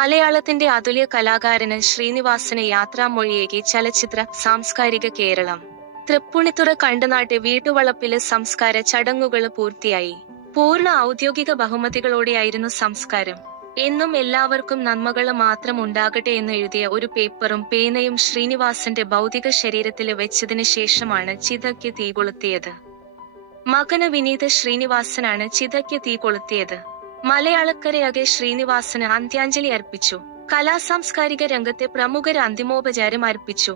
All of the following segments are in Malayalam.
മലയാളത്തിന്റെ അതുല്യ കലാകാരന് ശ്രീനിവാസന് യാത്രാമൊഴിയേകി ചലച്ചിത്ര സാംസ്കാരിക കേരളം. തൃപ്പൂണിത്തുറ കണ്ടനാട്ടെ വീട്ടുവളപ്പില് സംസ്കാര ചടങ്ങുകള് പൂർത്തിയായി. പൂർണ്ണ ഔദ്യോഗിക ബഹുമതികളോടെയായിരുന്നു സംസ്കാരം. എന്നും എല്ലാവർക്കും നന്മകള് മാത്രം ഉണ്ടാകട്ടെ എന്ന് എഴുതിയ ഒരു പേപ്പറും പേനയും ശ്രീനിവാസന്റെ ഭൗതിക ശരീരത്തില് വെച്ചതിന് ശേഷമാണ് ചിതയ്ക്ക് തീ കൊളുത്തിയത്. മകന് വിനീത് ശ്രീനിവാസനാണ് ചിതയ്ക്ക് തീ കൊളുത്തിയത്. മലയാളക്കരയാകെ ശ്രീനിവാസന് അന്ത്യാഞ്ജലി അർപ്പിച്ചു. കലാസാംസ്കാരിക രംഗത്തെ പ്രമുഖര് അന്തിമോപചാരം അർപ്പിച്ചു.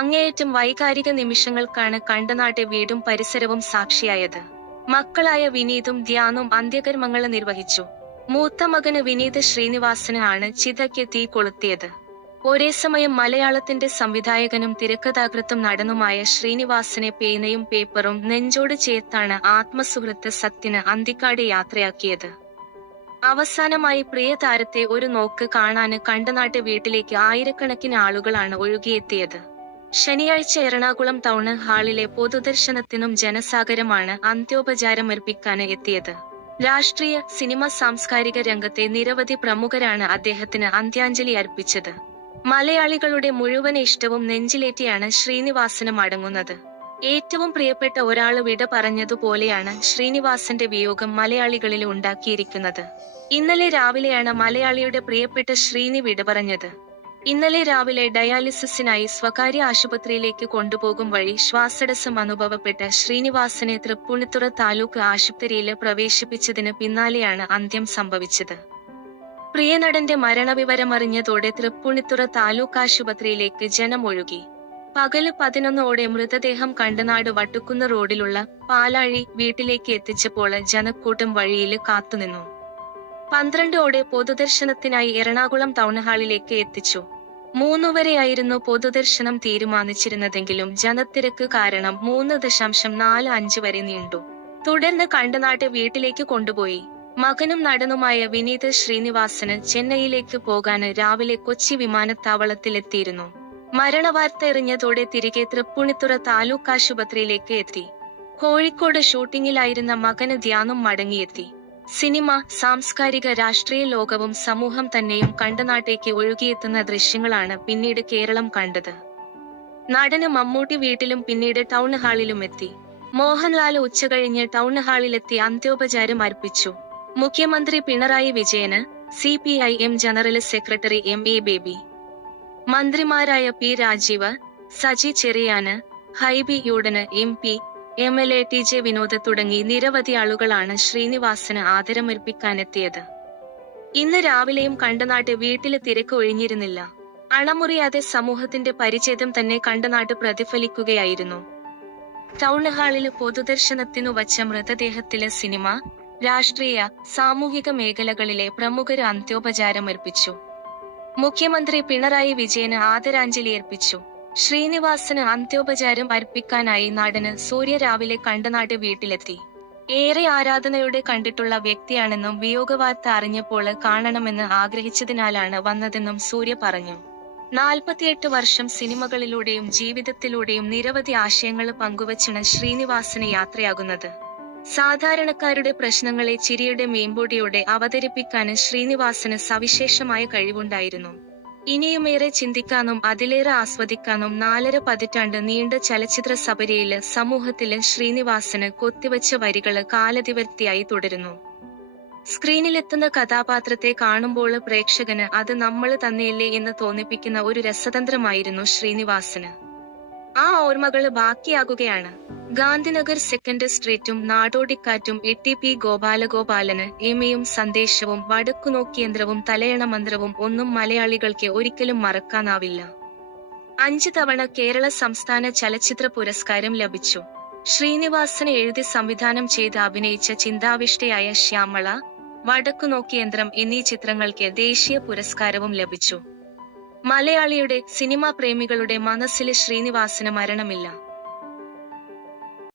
അങ്ങേയറ്റം വൈകാരിക നിമിഷങ്ങൾക്കാണ് കണ്ടനാട്ടെ വീടും പരിസരവും സാക്ഷിയായത്. മക്കളായ വിനീതും ധ്യാനും അന്ത്യകർമ്മങ്ങള് നിർവഹിച്ചു. മൂത്ത മകന് വിനീത് ശ്രീനിവാസന് ആണ് ചിതയ്ക്ക് തീ കൊളുത്തിയത്. ഒരേസമയം മലയാളത്തിന്റെ സംവിധായകനും തിരക്കഥാകൃത്തും നടനുമായ ശ്രീനിവാസനെ പേനയും പേപ്പറും നെഞ്ചോട് ചേർത്താണ് ആത്മസുഹൃത്ത് സത്യന് അന്തിക്കാട് യാത്രയാക്കിയത്. അവസാനമായി പ്രിയ താരത്തെ ഒരു നോക്ക് കാണാന് കണ്ടനാട്ടെ വീട്ടിലേക്ക് ആയിരക്കണക്കിന് ആളുകളാണ് ഒഴുകിയെത്തിയത്. ശനിയാഴ്ച എറണാകുളം ടൗൺ ഹാളിലെ പൊതുദർശനത്തിനും ജനസാഗരമാണ് അന്ത്യോപചാരമർപ്പിക്കാന് എത്തിയത്. രാഷ്ട്രീയ, സിനിമ, സാംസ്കാരിക രംഗത്തെ നിരവധി പ്രമുഖരാണ് അദ്ദേഹത്തിന് അന്ത്യാഞ്ജലി അർപ്പിച്ചത്. മലയാളികളുടെ മുഴുവൻ ഇഷ്ടവും നെഞ്ചിലേറ്റിയാണ് ശ്രീനിവാസന് മടങ്ങുന്നത്. ഏറ്റവും പ്രിയപ്പെട്ട ഒരാള് വിട പറഞ്ഞതുപോലെയാണ് ശ്രീനിവാസന്റെ വിയോഗം മലയാളികളിൽ ഉണ്ടാക്കിയിരിക്കുന്നത്. ഇന്നലെ രാവിലെയാണ് മലയാളിയുടെ പ്രിയപ്പെട്ട ശ്രീനി വിട പറഞ്ഞത്. ഇന്നലെ രാവിലെ ഡയാലിസിസിനായി സ്വകാര്യ ആശുപത്രിയിലേക്ക് കൊണ്ടുപോകും വഴി ശ്വാസതടസ്സം അനുഭവപ്പെട്ട ശ്രീനിവാസനെ തൃപ്പൂണിത്തുറ താലൂക്ക് ആശുപത്രിയില് പ്രവേശിപ്പിച്ചതിന് പിന്നാലെയാണ് അന്ത്യം സംഭവിച്ചത്. പ്രിയനടന്റെ മരണവിവരമറിഞ്ഞതോടെ തൃപ്പൂണിത്തുറ താലൂക്ക് ആശുപത്രിയിലേക്ക് ജനം ഒഴുകി. പകല് 11 മൃതദേഹം കണ്ടനാട് വട്ടുകുന്ന് റോഡിലുള്ള പാലാഴി വീട്ടിലേക്ക് എത്തിച്ചപ്പോൾ ജനക്കൂട്ടം വഴിയില് കാത്തുനിന്നു. 12 പൊതുദർശനത്തിനായി എറണാകുളം ടൗൺഹാളിലേക്ക് എത്തിച്ചു. 3 വരെയായിരുന്നു പൊതുദർശനം തീരുമാനിച്ചിരുന്നതെങ്കിലും ജനത്തിരക്ക് കാരണം 3.45 വരെ നീണ്ടു. തുടർന്ന് കണ്ടനാട്ടെ വീട്ടിലേക്ക് കൊണ്ടുപോയി. മകനും നടനുമായ വിനീത് ശ്രീനിവാസന് ചെന്നൈയിലേക്ക് പോകാന് രാവിലെ കൊച്ചി വിമാനത്താവളത്തിലെത്തിയിരുന്നു. മരണവാർത്ത എറിഞ്ഞതോടെ തിരികെ തൃപ്പൂണിത്തുറ താലൂക്ക് ആശുപത്രിയിലേക്ക് എത്തി. കോഴിക്കോട് ഷൂട്ടിങ്ങിലായിരുന്ന മകന് ധ്യാനും മടങ്ങിയെത്തി. സിനിമ, സാംസ്കാരിക, രാഷ്ട്രീയ ലോകവും സമൂഹം തന്നെയും കണ്ടനാട്ടേക്ക് ഒഴുകിയെത്തുന്ന ദൃശ്യങ്ങളാണ് പിന്നീട് കേരളം കണ്ടത്. നടന് മമ്മൂട്ടി വീട്ടിലും പിന്നീട് ടൗൺ ഹാളിലും എത്തി. മോഹൻലാൽ ഉച്ചകഴിഞ്ഞ് ടൗൺ ഹാളിലെത്തി അന്ത്യോപചാരം അർപ്പിച്ചു. മുഖ്യമന്ത്രി Pinarayi Vijayan, CPIM general secretary MA Baby, മന്ത്രിമാരായ P Rajeev, Saji Cherian, Hibi Eden, MP, MLA TJ Vinod തുടങ്ങി നിരവധി ആളുകളാണ് ശ്രീനിവാസന് ആദരമർപ്പിക്കാനെത്തിയത്. ഇന്ന് രാവിലെയും കണ്ടനാട്ടെ വീട്ടില് തിരക്ക് ഒഴിഞ്ഞിരുന്നില്ല. അണമുറിയാതെ സമൂഹത്തിന്റെ പരിചയം തന്നെ കണ്ടനാട്ട് പ്രതിഫലിക്കുകയായിരുന്നു. ടൗൺഹാളില് പൊതുദർശനത്തിനു വച്ച മൃതദേഹത്തില് സിനിമ, രാഷ്ട്രീയ, സാമൂഹിക മേഖലകളിലെ പ്രമുഖര് അന്ത്യോപചാരമർപ്പിച്ചു. മുഖ്യമന്ത്രി പിണറായി വിജയന് ആദരാഞ്ജലിയർപ്പിച്ചു. ശ്രീനിവാസന് അന്ത്യോപചാരം അർപ്പിക്കാനായി നടന് സൂര്യ രാവിലെ കണ്ടനാട്ടെ വീട്ടിലെത്തി. ഏറെ ആരാധനയോടെ കണ്ടിട്ടുള്ള വ്യക്തിയാണെന്നും വിയോഗവാർത്ത അറിഞ്ഞപ്പോൾ കാണണമെന്ന് ആഗ്രഹിച്ചതിനാലാണ് വന്നതെന്നും സൂര്യ പറഞ്ഞു. 48 വർഷം സിനിമകളിലൂടെയും ജീവിതത്തിലൂടെയും നിരവധി ആശയങ്ങൾ പങ്കുവച്ചാണ് ശ്രീനിവാസന് യാത്രയാകുന്നത്. സാധാരണക്കാരുടെ പ്രശ്നങ്ങളെ ചിരിയുടെ മേമ്പൊടിയോടെ അവതരിപ്പിക്കാന് ശ്രീനിവാസന് സവിശേഷമായ കഴിവുണ്ടായിരുന്നു. ഇനിയുമേറെ ചിന്തിക്കാനും അതിലേറെ ആസ്വദിക്കാനും 4.5 പതിറ്റാണ്ട് നീണ്ട ചലച്ചിത്ര സപര്യയില് സമൂഹത്തില് ശ്രീനിവാസന് കൊത്തിവച്ച വരികള് കാലതിവർത്തിയായി തുടരുന്നു. സ്ക്രീനിലെത്തുന്ന കഥാപാത്രത്തെ കാണുമ്പോള് പ്രേക്ഷകന് അത് നമ്മള് തന്നെയല്ലേ എന്ന് തോന്നിപ്പിക്കുന്ന ഒരു രസതന്ത്രമായിരുന്നു ശ്രീനിവാസന്. ആ ഓർമ്മകള് ബാക്കിയാകുകയാണ്. ഗാന്ധിനഗർ 2nd സ്ട്രീറ്റും നാടോടിക്കാറ്റും, TP ഗോപാലഗോപാലന്, എമയും സന്ദേശവും, വടക്കുനോക്കിയന്ത്രവും, തലയണ മന്ത്രവും ഒന്നും മലയാളികൾക്ക് ഒരിക്കലും മറക്കാനാവില്ല. 5 തവണ കേരള സംസ്ഥാന ചലച്ചിത്ര പുരസ്കാരം ലഭിച്ചു. ശ്രീനിവാസന് എഴുതി സംവിധാനം ചെയ്ത് അഭിനയിച്ച ചിന്താവിഷ്ടയായ ശ്യാമള, വടക്കുനോക്കിയന്ത്രം എന്നീ ചിത്രങ്ങൾക്ക് ദേശീയ പുരസ്കാരവും ലഭിച്ചു. മലയാളിയുടെ, സിനിമാ പ്രേമികളുടെ മനസ്സില് ശ്രീനിവാസന് മരണമില്ല.